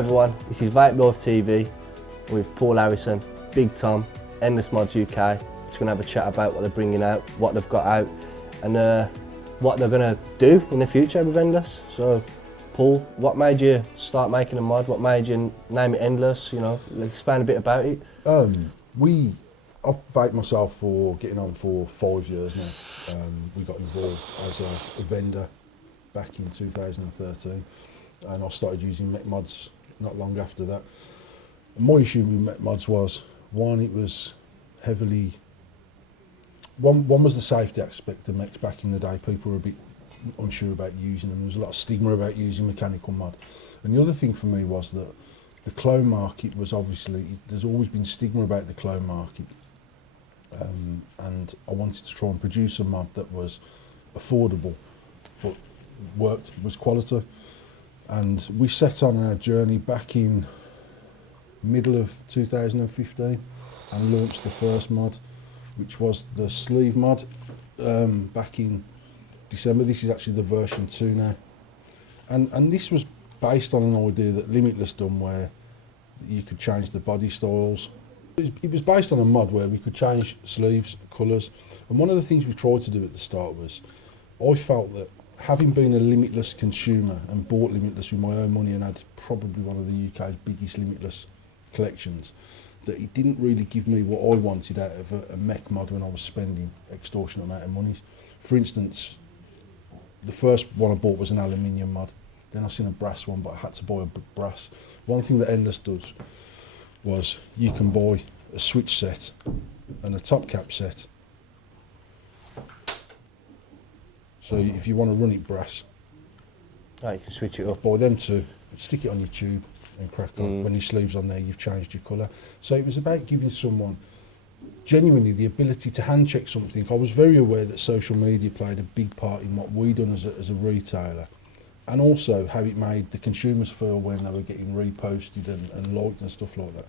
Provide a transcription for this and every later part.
everyone, this is Vapelyfe TV with Paul Harrison, Big Tom, Endless Mods UK. Just going to have a chat about what they're bringing out, what they've got out, and what they're going to do in the future with Endless. So, Paul, what made you start making a mod? What made you name it Endless? You know, explain a bit about it. I've vaped myself for getting on for 5 years now. We got involved as a vendor back in 2013, and I started using mech mods not long after that. And my issue with mech mods was, one, it was heavily, one was the safety aspect of mechs. Back in the day, people were a bit unsure about using them. There was a lot of stigma about using mechanical mod. And the other thing for me was that the clone market was obviously, there's always been stigma about the clone market. And I wanted to try and produce a mod that was affordable, but worked, was quality. And we set on our journey back in middle of 2015 and launched the first mod, which was the sleeve mod, back in December. This is actually the version 2 now. And this was based on an idea that Limitless done, where you could change the body styles. It was based on a mod where we could change sleeves, colours. And one of the things we tried to do at the start was, I felt that having been a Limitless consumer and bought Limitless with my own money and had probably one of the UK's biggest Limitless collections, that it didn't really give me what I wanted out of a mech mod when I was spending extortionate amount of money. For instance, the first one I bought was an aluminium mod. Then I seen a brass one, but I had to buy a brass. One thing that Endless does was you can buy a switch set and a top cap set. So if you want to run it brass, Oh, you can switch it up. buy them two, stick it on your tube and crack on. When your sleeve's on there, you've changed your colour. So it was about giving someone genuinely the ability to hand check something. I was very aware that social media played a big part in what we done as a retailer, and also how it made the consumers feel when they were getting reposted and liked and stuff like that.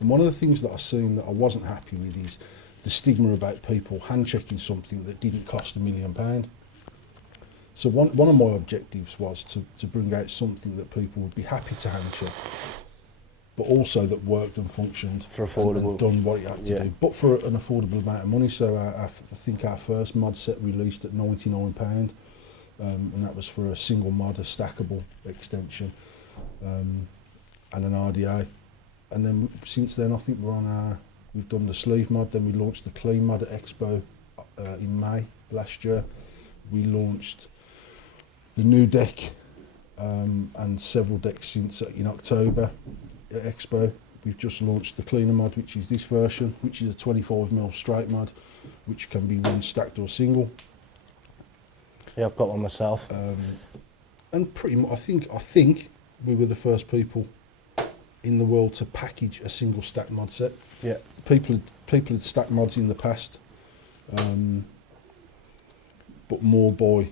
And one of the things that I seen that I wasn't happy with is the stigma about people hand checking something that didn't cost £1 million. So one of my objectives was to bring out something that people would be happy to hand check, but also that worked and functioned For affordable. and done what it had to do, but for an affordable amount of money. So I think our first mod set released at £99, and that was for a single mod, a stackable extension, and an RDA. And then since then, I think we've done the sleeve mod. Then we launched the clean mod at Expo in May last year. We launched the new deck and several decks since in October at Expo. We've just launched the cleaner mod, which is this version, which is a 25mm straight mod, which can be run stacked or single. Yeah, I've got one myself. And pretty much, I think we were the first people in the world to package a single stack mod set. Yeah. People had stacked mods in the past, but more by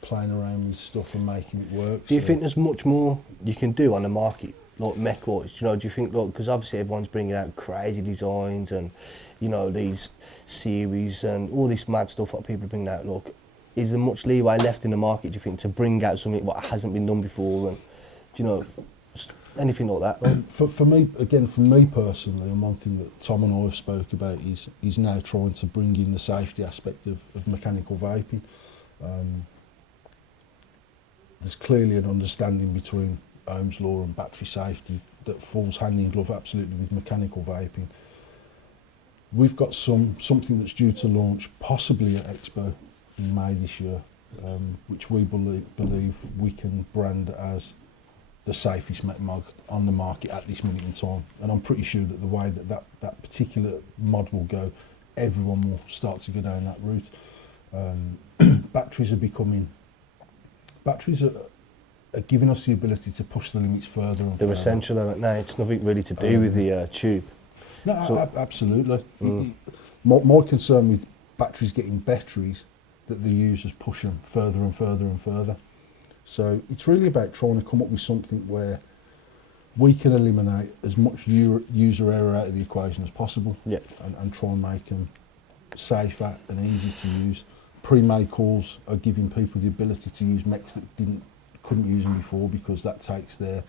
playing around with stuff and making it work. Do you think there's much more you can do on the market, like mech wise? You know, do you think, look, because obviously everyone's bringing out crazy designs and, you know, these series and all this mad stuff that people are bringing out. Look, is there much leeway left in the market, do you think, to bring out something what hasn't been done before, and, do you know, anything like that? For me, again, for me personally, and one thing that Tom and I have spoke about is now trying to bring in the safety aspect of mechanical vaping. There's clearly an understanding between Ohm's law and battery safety that falls hand in glove absolutely with mechanical vaping. We've got something that's due to launch possibly at Expo in May this year, which we believe we can brand as the safest mech mod on the market at this minute in time. And I'm pretty sure that the way that particular mod will go, everyone will start to go down that route. Batteries are giving us the ability to push the limits further and further. They're essential, aren't they? It's nothing really to do with the tube. No, So, absolutely. My concern with batteries getting better is that the users push them further and further and further. So it's really about trying to come up with something where we can eliminate as much user error out of the equation as possible, yeah. and try and make them safer and easy to use. Pre-made calls are giving people the ability to use mechs that couldn't use them before, because that takes their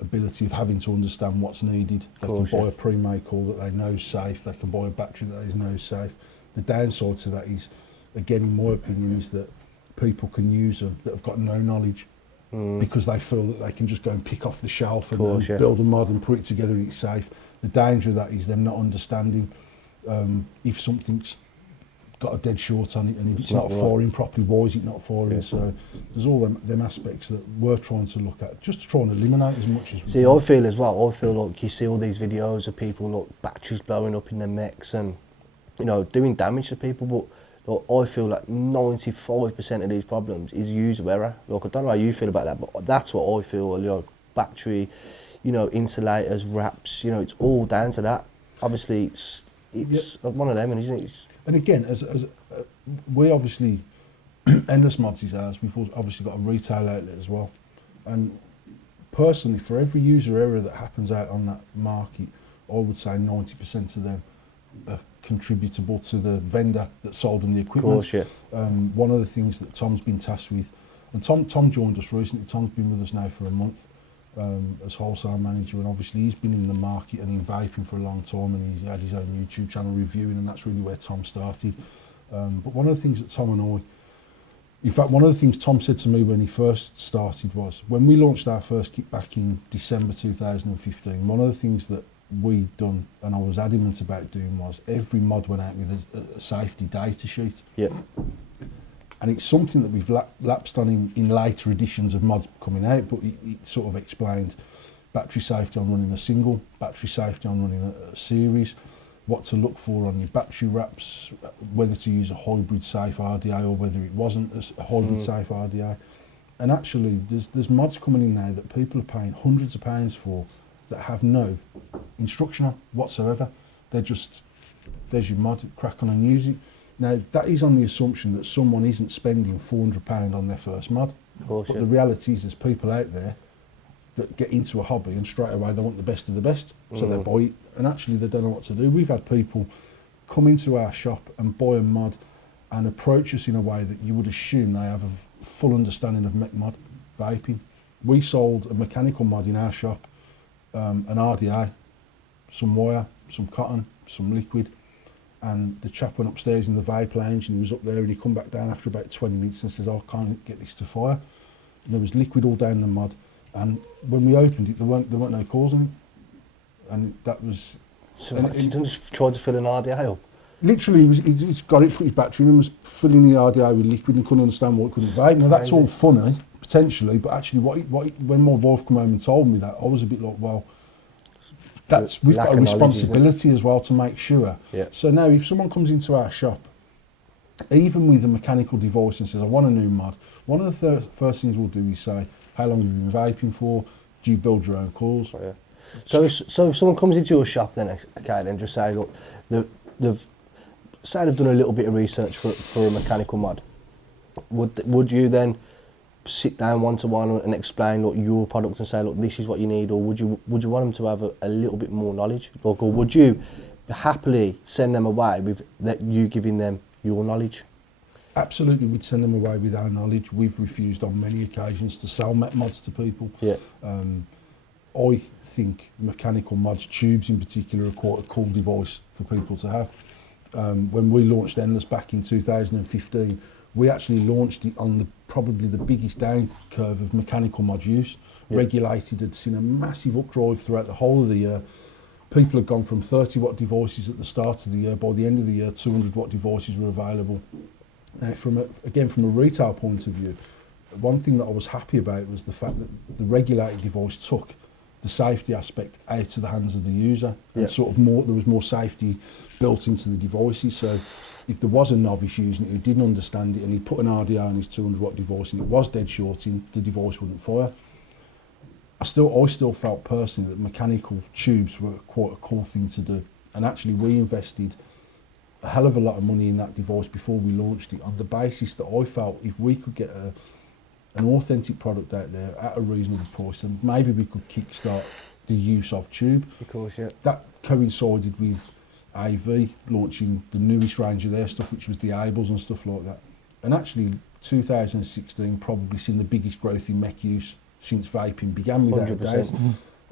ability of having to understand what's needed. They can buy a pre-made coil that they know is safe. They can buy a battery that they know is safe. The downside to that is, again, in my opinion, is that people can use them that have got no knowledge because they feel that they can just go and pick off the shelf and build a mod and put it together and it's safe. The danger of that is them not understanding if something's got a dead short on it and if it's not firing properly, why is it not firing? So there's all them aspects that we're trying to look at, just to try and eliminate as much as we can. I feel as well, like you see all these videos of people, like batteries blowing up in their mechs and, you know, doing damage to people, but I feel like 95% of these problems is user error. Like, I don't know how you feel about that, but that's what I feel. You know, battery, you know, insulators, wraps, you know, it's all down to that. Obviously, it's one of them, isn't it? And again, as we obviously, Endless Mods is ours. We've obviously got a retail outlet as well. And personally, for every user error that happens out on that market, I would say 90% of them are contributable to the vendor that sold them the equipment. Of course, yeah. One of the things that Tom's been tasked with, and Tom joined us recently. Tom's been with us now for a month as wholesale manager, and obviously he's been in the market and in vaping for a long time, and he's had his own YouTube channel reviewing, and that's really where Tom started. But one of the things that Tom and I, in fact, one of the things Tom said to me when he first started was, when we launched our first kit back in December 2015, one of the things that we'd done, and I was adamant about doing, was every mod went out with a safety data sheet. Yeah. And it's something that we've lapsed on in later editions of mods coming out, but it sort of explained battery safety on running a single, battery safety on running a series, what to look for on your battery wraps, whether to use a hybrid safe RDA or whether it wasn't a hybrid safe RDA. And actually, there's mods coming in now that people are paying hundreds of pounds for that have no instruction on whatsoever. They're just, there's your mod, crack on and use it. Now, that is on the assumption that someone isn't spending £400 on their first mod. But the reality is there's people out there that get into a hobby and straight away they want the best of the best. So they buy it and actually they don't know what to do. We've had people come into our shop and buy a mod and approach us in a way that you would assume they have a full understanding of mech mod vaping. We sold a mechanical mod in our shop, an RDA, some wire, some cotton, some liquid, and the chap went upstairs in the vape lounge and he was up there and he come back down after about 20 minutes and says, "Oh, I can't get this to fire." And there was liquid all down the mod, and when we opened it, there weren't no cores on it, and that was. So he just tried to fill an RDA up. Literally, he's got it, put his battery in, and was filling the RDA with liquid and couldn't understand why it couldn't vape. Now that's all funny potentially, but actually, when my wife came home and told me that, I was a bit like, well. We've got a responsibility as well to make sure. Yeah. So now if someone comes into our shop, even with a mechanical device and says, "I want a new mod," one of the first things we'll do is say, "How long have you been vaping for? Do you build your own coils?" Oh, yeah. So if someone comes into your shop then, okay, then just say, look, they've done a little bit of research for a mechanical mod. Would you then sit down one-to-one and explain your product and say, look, this is what you need, or would you want them to have a little bit more knowledge? Or would you happily send them away with you giving them your knowledge? Absolutely, we'd send them away with our knowledge. We've refused on many occasions to sell mech mods to people. Yeah. I think mechanical mods, tubes in particular, are quite a cool device for people to have. When we launched Endless back in 2015, we actually launched it on probably the biggest down curve of mechanical mod use. Yeah. Regulated had seen a massive updrive throughout the whole of the year. People had gone from 30 watt devices at the start of the year. By the end of the year, 200 watt devices were available. Now, from a retail point of view, one thing that I was happy about was the fact that the regulated device took the safety aspect out of the hands of the user, and there was more safety built into the devices. So if there was a novice using it who didn't understand it and he put an RDA on his 200 watt device and it was dead shorting, the device wouldn't fire. I still felt personally that mechanical tubes were quite a cool thing to do, and actually we invested a hell of a lot of money in that device before we launched it, on the basis that I felt if we could get an authentic product out there at a reasonable price, then maybe we could kickstart the use of tube. Of course, yeah. That coincided with AV launching the newest range of their stuff, which was the Ables and stuff like that. And actually 2016 probably seen the biggest growth in mech use since vaping began, without a doubt.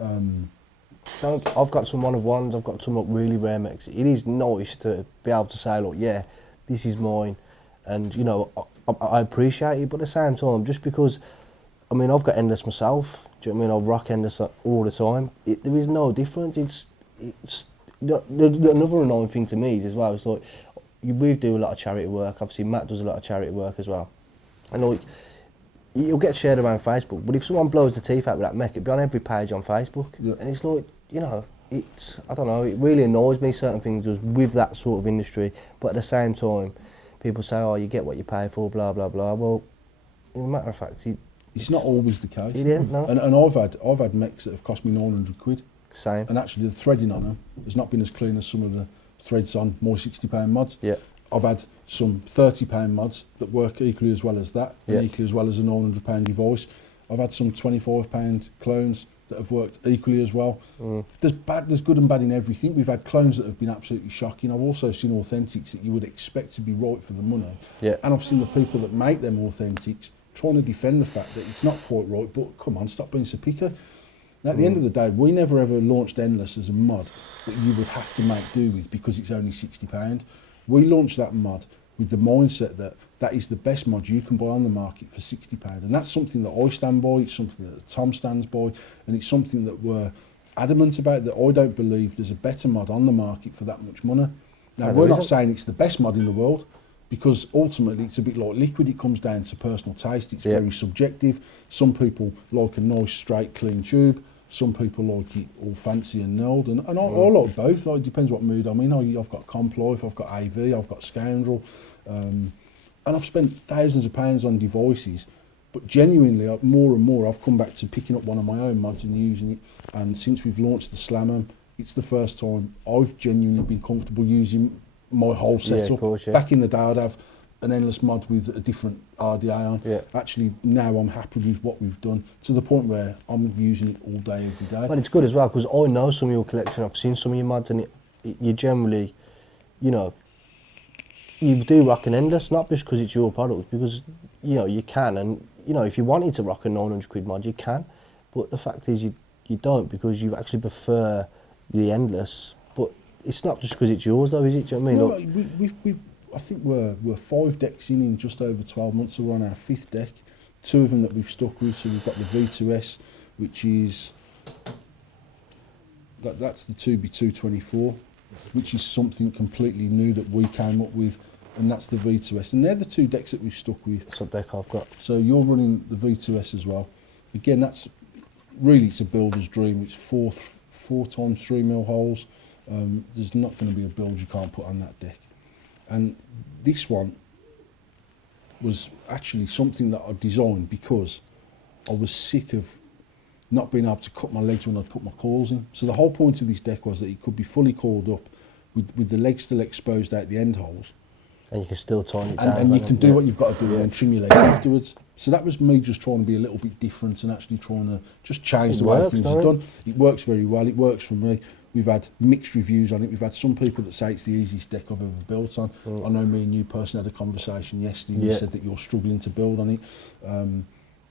I've got some one of ones. I've got some like really rare mix. It is nice to be able to say, look, yeah, this is mine, and you know, I appreciate it. But at the same time, just because, I mean, I've got endless myself. Do you know what I mean? I rock endless all the time. There is no difference. It's another annoying thing to me is as well. It's like we do a lot of charity work. Obviously, Matt does a lot of charity work as well, and like, you'll get shared around Facebook, but if someone blows the teeth out with that mech, it'll be on every page on Facebook. Yeah. And it's like, you know, I don't know, it really annoys me, certain things does with that sort of industry, but at the same time, people say, oh, you get what you pay for, blah, blah, blah. Well, in a matter of fact, It's not always the case. It isn't, no. And I've had mechs that have cost me 900 quid. Same. And actually the threading on them has not been as clean as some of the threads on more £60 mods. Yeah. I've had some £30 mods that work equally as well as that, and equally as well as a £900 device. I've had some £25 clones that have worked equally as well. There's good and bad in everything. We've had clones that have been absolutely shocking. I've also seen authentics that you would expect to be right for the money. Yeah. And I've seen the people that make them authentics trying to defend the fact that it's not quite right, but come on, stop being so picky. Now, at the end of the day, we never ever launched Endless as a mod that you would have to make do with because it's only £60. We launched that mod with the mindset that that is the best mod you can buy on the market for £60. And that's something that I stand by, it's something that Tom stands by, and it's something that we're adamant about, that I don't believe there's a better mod on the market for that much money. Now, we're not saying it's the best mod in the world, because ultimately it's a bit like liquid, it comes down to personal taste, it's very subjective. Some people like a nice, straight, clean tube. Some people like it all fancy and knurled, and I like both. It depends what mood I'm in. I've got Complife, I've got AV, I've got Scoundrel, and I've spent thousands of pounds on devices, but genuinely, more and more, I've come back to picking up one of my own mods and using it, and since we've launched the Slam'em, it's the first time I've genuinely been comfortable using my whole setup. Yeah, of course, yeah. Back in the day, I'd have an Endless mod with a different RDA on. Yeah. Actually, now I'm happy with what we've done, to the point where I'm using it all day, every day. But it's good as well, because I know some of your collection, I've seen some of your mods, and you generally, you know, you do rock an Endless, not just because it's your product, because, you know, you can, and, you know, if you wanted to rock a 900 quid mod, you can, but the fact is you don't, because you actually prefer the Endless, but it's not just because it's yours though, is it? Do you know what I mean? No, we've I think we're 5 decks in just over 12 months, so we're on our 5th deck. 2 of them that we've stuck with, so we've got the V2S, which is, that's the 2B224, which is something completely new that we came up with, and that's the V2S. And they're the 2 decks that we've stuck with. That's what deck I've got. So you're running the V2S as well. Again, that's really, it's a builder's dream. It's 4 times 3 mil holes. There's not going to be a build you can't put on that deck. And this one was actually something that I designed because I was sick of not being able to cut my legs when I put my coils in. So the whole point of this deck was that it could be fully coiled up with the legs still exposed out the end holes. And you can still tighten it down. And you can do what you've got to do and then trim your legs afterwards. So that was me just trying to be a little bit different and actually trying to just change the way things are done. It works very well, it works for me. We've had mixed reviews on it. We've had some people that say it's the easiest deck I've ever built on. I know me and you personally had a conversation yesterday and you said that you're struggling to build on it.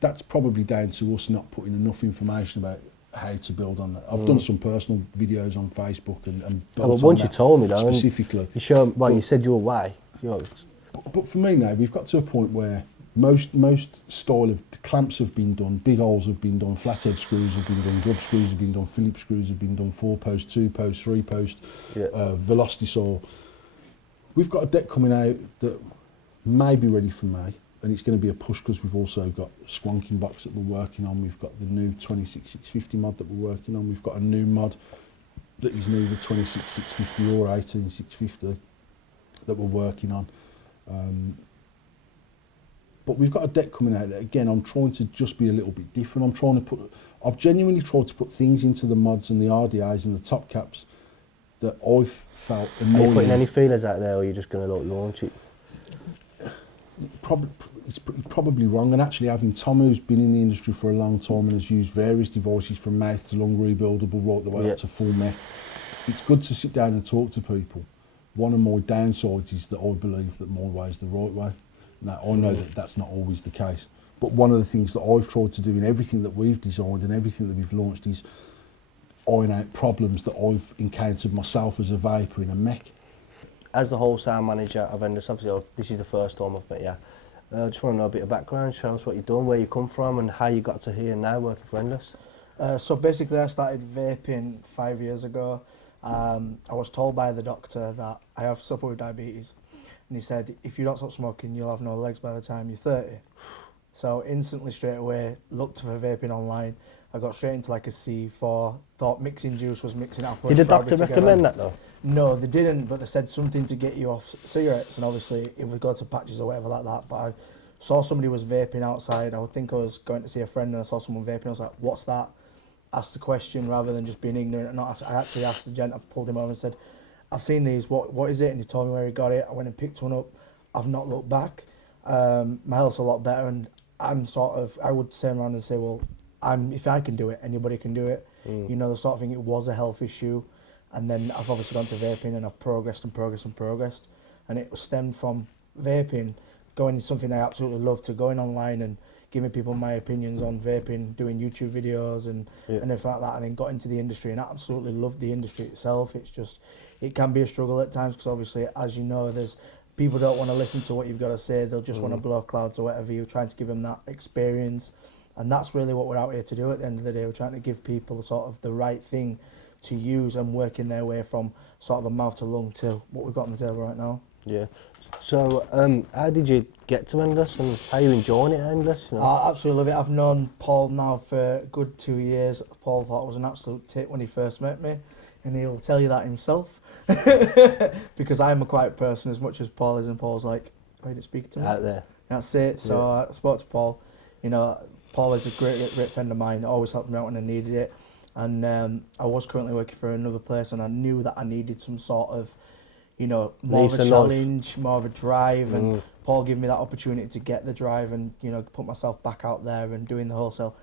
That's probably down to us not putting enough information about how to build on that. I've done some personal videos on Facebook and built but once on you told me though, specifically. You show, well, you said your way. But for me now, we've got to a point where most style of clamps have been done, big holes have been done, flathead screws have been done, grub screws have been done, Phillips screws have been done, 4-post, 2-post, 3-post, velocity saw. We've got a deck coming out that may be ready for May, and it's going to be a push because we've also got a squonking box that we're working on. We've got the new 26650 mod that we're working on. We've got a new mod that is new, the 26650 or 18650 that we're working on. But we've got a deck coming out that, again, I'm trying to just be a little bit different. I've genuinely tried to put things into the mods and the RDAs and the top caps that I've felt annoying. Are you putting any feelers out there, or are you just going to launch it? It's probably wrong, and actually having Tom, who's been in the industry for a long time and has used various devices from mouth to lung rebuildable right the way up to full mech, it's good to sit down and talk to people. One of my downsides is that I believe that my way is the right way. Now, I know that that's not always the case, but one of the things that I've tried to do in everything that we've designed and everything that we've launched is iron out problems that I've encountered myself as a vapor in a mech. As the wholesale manager of Endless, obviously this is the first time I've met you. Just want to know a bit of background, show us what you've done, where you come from and how you got to here now working for Endless. So basically I started vaping 5 years ago. I was told by the doctor that I have suffered with diabetes, and he said if you don't stop smoking you'll have no legs by the time you're 30. So instantly straight away looked for vaping online. I got straight into like a C4, thought mixing juice was mixing apple Did and the doctor strawberry recommend together. that though? No, they didn't, but they said something to get you off cigarettes, and obviously if we go to patches or whatever like that, but I saw somebody was vaping outside. I would think I was going to see a friend and I saw someone vaping. I was like, what's that? Asked the question rather than just being ignorant and not ask. I actually asked the gent. I pulled him over and said, I've seen these, what is it? And he told me where he got it. I went and picked one up. I've not looked back. My health's a lot better, and I'm sort of, I would turn around and say, well, if I can do it, anybody can do it. You know, the sort of thing, it was a health issue. And then I've obviously gone to vaping and I've progressed and progressed and progressed. And it was stemmed from vaping, going into something I absolutely love, to going online and giving people my opinions on vaping, doing YouTube videos and everything like that, and then got into the industry and absolutely loved the industry itself. It's just, it can be a struggle at times because obviously, as you know, there's people don't want to listen to what you've got to say. They'll just want to blow clouds or whatever. You're trying to give them that experience. And that's really what we're out here to do at the end of the day. We're trying to give people sort of the right thing to use and working their way from sort of a mouth to lung to what we've got on the table right now. Yeah. So, how did you get to Endless and how are you enjoying it at Endless? You know? I absolutely love it. I've known Paul now for a good 2 years. Paul thought I was an absolute tit when he first met me, and he'll tell you that himself. Because I'm a quiet person as much as Paul is, and Paul's like, why didn't speak to me? Out there. That's it. So I spoke to Paul. You know, Paul is a great friend of mine. Always helped me out when I needed it. And I was currently working for another place, and I knew that I needed some sort of, you know, more of a challenge, more of a drive. And Paul gave me that opportunity to get the drive and, you know, put myself back out there and doing the wholesale.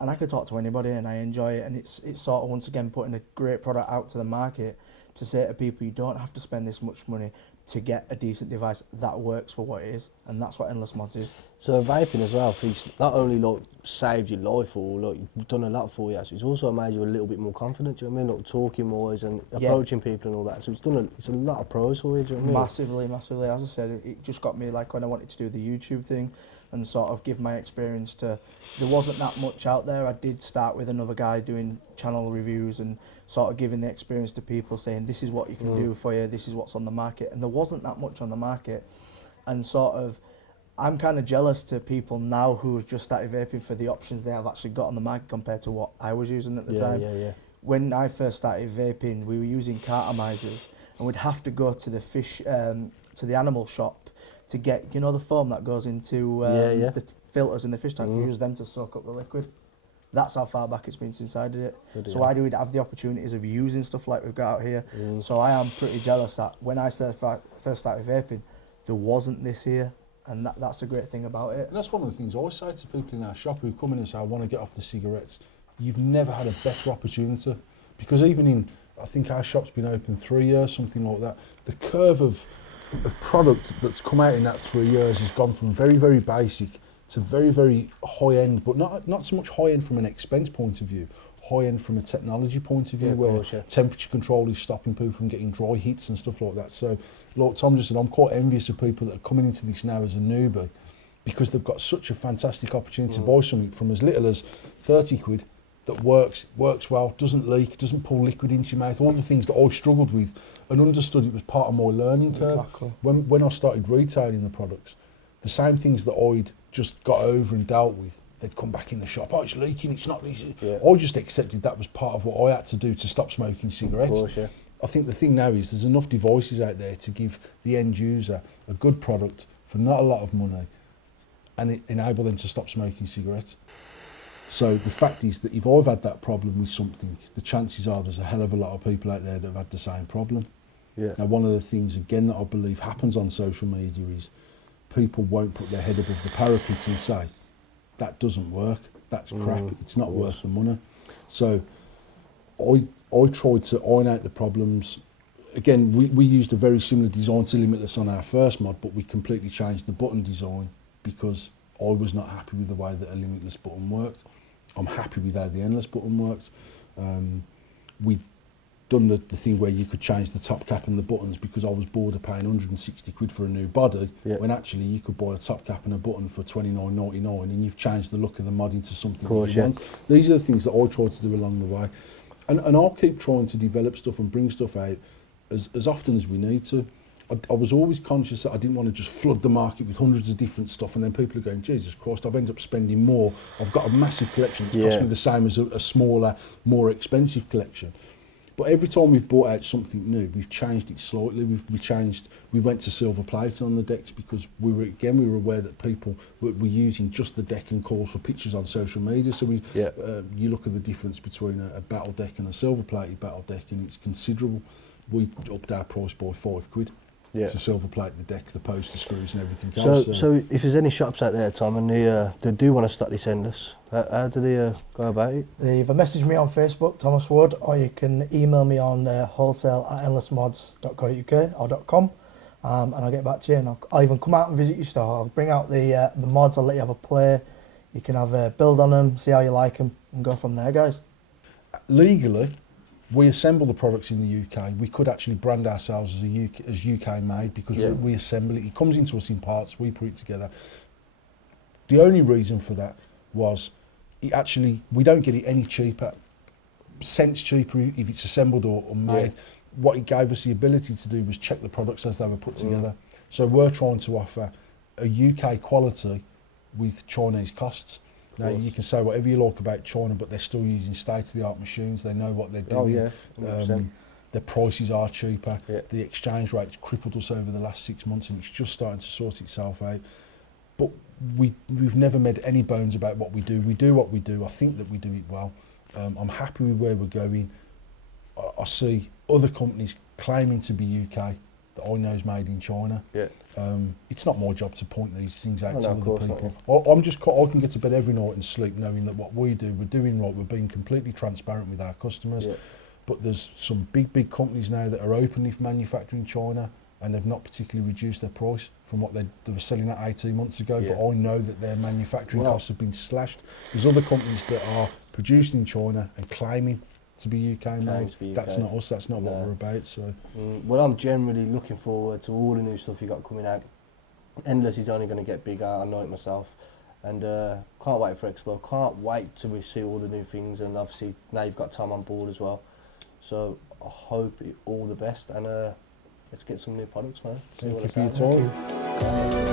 And I could talk to anybody, and I enjoy it. And it's sort of once again putting a great product out to the market to say to people, you don't have to spend this much money to get a decent device that works for what it is, and that's what Endless Mods is. So vaping as well, it's not only like saved your life or like you've done a lot for you, it's also made you a little bit more confident. Do you know what I mean? Like talking more and approaching people and all that. So it's a lot of pros for you. Do you know what I mean? Massively, massively. As I said, it just got me like when I wanted to do the YouTube thing and sort of give my experience to. There wasn't that much out there. I did start with another guy doing channel reviews and sort of giving the experience to people, saying this is what you can do for you, this is what's on the market, and there wasn't that much on the market. And sort of, I'm kind of jealous to people now who have just started vaping for the options they have actually got on the market compared to what I was using at the time. When I first started vaping, we were using cartomizers, and we'd have to go to the fish, to the animal shop to get, you know, the foam that goes into the filters in the fish tank. We use them to soak up the liquid. That's how far back it's been since I did it. So I do have the opportunities of using stuff like we've got out here. So I am pretty jealous that when I first started vaping, there wasn't this here, and that's a great thing about it. And that's one of the things I say to people in our shop who come in and say, I want to get off the cigarettes. You've never had a better opportunity, because even in, I think our shop's been open 3 years, something like that. The curve of product that's come out in that 3 years has gone from very, very basic to very, very high end, but not so much high end from an expense point of view, high end from a technology point of view, where temperature control is stopping people from getting dry hits and stuff like that. So, like Tom just said, I'm quite envious of people that are coming into this now as a newbie, because they've got such a fantastic opportunity to buy something from as little as 30 quid that works well, doesn't leak, doesn't pull liquid into your mouth, all the things that I struggled with and understood it was part of my learning curve. Exactly. When I started retailing the products, the same things that I'd just got over and dealt with, they'd come back in the shop, oh, it's leaking, it's not leaking. I just accepted that was part of what I had to do to stop smoking cigarettes. Of course, I think the thing now is there's enough devices out there to give the end user a good product for not a lot of money and enable them to stop smoking cigarettes. So the fact is that if I've had that problem with something, the chances are there's a hell of a lot of people out there that have had the same problem. Now, one of the things, again, that I believe happens on social media is people won't put their head above the parapet and say, that doesn't work, that's crap, it's not worth the money. So I tried to iron out the problems. Again, we used a very similar design to Limitless on our first mod, but we completely changed the button design because I was not happy with the way that a Limitless button worked. I'm happy with how the Endless button works. we done the thing where you could change the top cap and the buttons, because I was bored of paying 160 quid for a new body, Yeah. when actually you could buy a top cap and a button for 29.99, and you've changed the look of the mod into something Course, that you yeah. want. These are the things that I try to do along the way, and I'll keep trying to develop stuff and bring stuff out as often as we need to. I was always conscious that I didn't want to just flood the market with hundreds of different stuff, and then people are going, Jesus Christ, I've ended up spending more. I've got a massive collection that's cost Yeah. me the same as a smaller, more expensive collection. But every time we've brought out something new, we've changed it slightly. We went to silver plate on the decks because we were aware that people were using just the deck and calls for pictures on social media. So you look at the difference between a battle deck and a silver plated battle deck, and it's considerable. We upped our price by £5 Yeah. to silver plate the deck, the poster screws and everything else. So if there's any shops out there, Tom, and they do want to start this endless, how do they go about it? They either message me on Facebook, Thomas Wood, or you can email me on wholesale@endlessmods.co.uk or .com, and I'll get back to you. And I'll even come out and visit your store. I'll bring out the mods. I'll let you have a play. You can have a build on them, see how you like them, and go from there, guys. Legally, we assemble the products in the UK. We could actually brand ourselves as UK made, because Yeah. we assemble it. It comes into us in parts. We put it together. The only reason for that was we don't get it any cheaper, cents cheaper if it's assembled or made. Yeah. What it gave us the ability to do was check the products as they were put together. So we're trying to offer a UK quality with Chinese costs. Now, you can say whatever you like about China, but they're still using state-of-the-art machines. They know what they're doing. Oh, yeah, 100%. Their prices are cheaper. Yeah. The exchange rate's crippled us over the last 6 months, and it's just starting to sort itself out. But we've never made any bones about what we do. We do what we do. I think that we do it well. I'm happy with where we're going. I see other companies claiming to be UK that I know is made in China. Yeah. It's not my job to point these things out Oh, to no, of other course not, people. I can get to bed every night and sleep knowing that what we do, we're doing right. We're being completely transparent with our customers. Yeah. But there's some big companies now that are openly manufacturing China, and they've not particularly reduced their price from what they were selling at 18 months ago. Yeah. But I know that their manufacturing Well- costs have been slashed. There's other companies that are producing in China and claiming to be UK made. to be That's UK. not us. That's not what No. we're about. So. Well, I'm generally looking forward to all the new stuff you got coming out. Endless is only going to get bigger, I know it myself. And can't wait for Expo. Can't wait to see all the new things. And obviously now you've got Tom on board as well. So I hope all the best, and let's get some new products, man. See Thank what you it's for your out. time.